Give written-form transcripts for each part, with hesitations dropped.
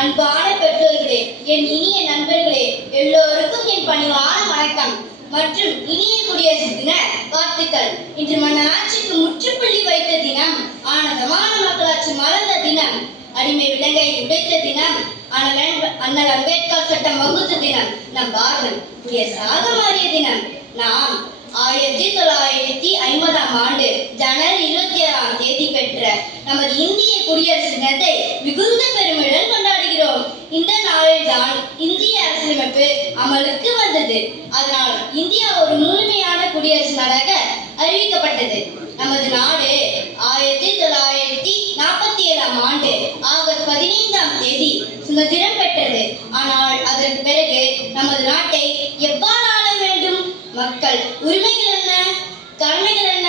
அன்பான பெற்றோர்களே, என் இனிய நண்பர்களே, எல்லோருக்கும் என் பணிவான வணக்கம் மற்றும் இனிய குடியரசு தின வாழ்த்துக்கள். இன்று மன்னராட்சிக்கு முற்றுப்புள்ளி வைத்த தினம், ஆனந்தமான மக்களாட்சி மலர்ந்த தினம், அடிமை விலங்கை உடைத்த தினம், அண்ணல் அம்பேத்கர் சட்டம் வகுத்த தினம், நம் பாரதம் குடியரசாக மாறிய தினம். நாம் 1950ஆம் ஆண்டு ஜனவரி 26ஆம் தேதி பெற்ற நமது இந்திய குடியரசு தினத்தை மிகுந்த பெருமையுடன் கொண்டாடுகிறோம். இந்த நாளில் தான் இந்திய அரசியலமைப்பு அமலுக்கு வந்தது. அதனால் இந்தியா ஒரு முழுமையான குடியரசு நாடாக அறிவிக்கப்பட்டது. நமது நாடு 1947ஆம் ஆண்டு ஆகஸ்ட் 15ஆம் தேதி சுதந்திரம் பெற்றது. ஆனால் அதற்கு பிறகு நமது நாட்டை எவ்வாறு ஆள வேண்டும், மக்கள் உரிமைகள் என்ன, கடமைகள் என்ன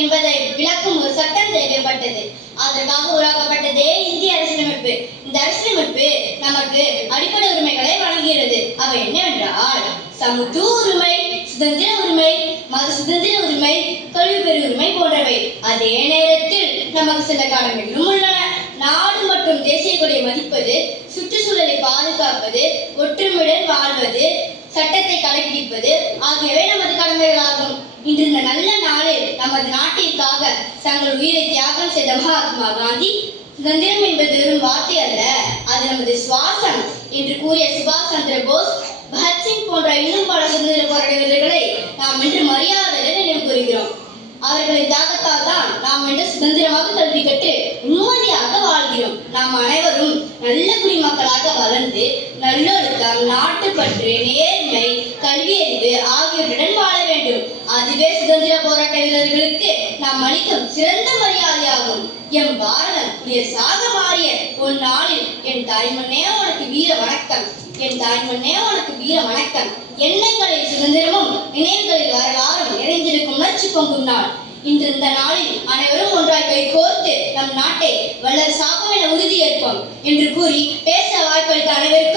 என்பதை விளக்கும் ஒரு சட்டம் தேவைப்பட்டது. அதற்காக உருவாக்கப்பட்டதே இந்திய அரசியலமைப்பு. இந்த அரசியலமைப்பு நமக்கு அடிப்படை உரிமைகளை வழங்குகிறது. அவை என்னவென்றால் சமத்துவ உரிமை, சுதந்திர உரிமை, மத சுதந்திர உரிமை, கல்வி பெறு உரிமை போன்றவை. அதே நேரத்தில் நமக்கு சில கடமைகளும் உள்ளன. நாடு மற்றும் தேசிய கொடியை மதிப்பது, சுற்றுச்சூழலை பாதுகாப்பது, ஒற்றுமையுடன் வாழ்வது, சட்டத்தை கடைபிடிப்பது ஆகியவை நமது கடமைகளாகும். இன்று இந்த நல்ல நாளில் நமது நாட்டிற்காக தங்கள் உயிரை தியாகம் செய்த மகாத்மா காந்தி, சுதந்திரம் என்பது வெறும் வார்த்தை அல்ல, அது நமது சுவாசம் என்று கூறிய சுபாஷ் சந்திர போஸ், பகத்சிங் போன்ற இன்னும் பல சுதந்திர போராட்ட வீரர்களை நாம் இன்று மரியாதையுடன் நினைவு கூறுகிறோம். அவர்களின் தியாகத்தால் தான் நாம் இன்று சுதந்திரமாக கல்வி கற்று நிம்மதியாக வாழ்கிறோம். நாம் அனைவரும் நல்ல குடிமக்களாக வளர்ந்து நல்லொழுக்கம், நாட்டுப்பற்று, நேர்மை, கல்வியறிவு ஆகியவற்றுடன் வாழ வேண்டும். அதுவே சுதந்திர போராட்ட வீரர்களுக்கு நாம் அளிக்கும் சிறந்த மரியாதையாகும். எம் பாரதம் குடியரசாக மாறிய ஒரு நாளில் என் தாய்மண்ணே உனக்கு வீர வணக்கம், என் தாய்மண்ணே உனக்கு வீர வணக்கம். எண்ணங்களில் சுதந்திரமும் நினைவுகளில் வரலாறும் இணைந்திருக்கும் உணர்ச்சி பொங்கும் நாள். இன்று இந்த நாளில் அனைவரும் ஒன்றாய் கை கோர்த்து நம் நாட்டை வல்லரசாக்கும் என உறுதியேற்போம் என்று கூறி பேச வாய்ப்பளித்த அனைவருக்கும்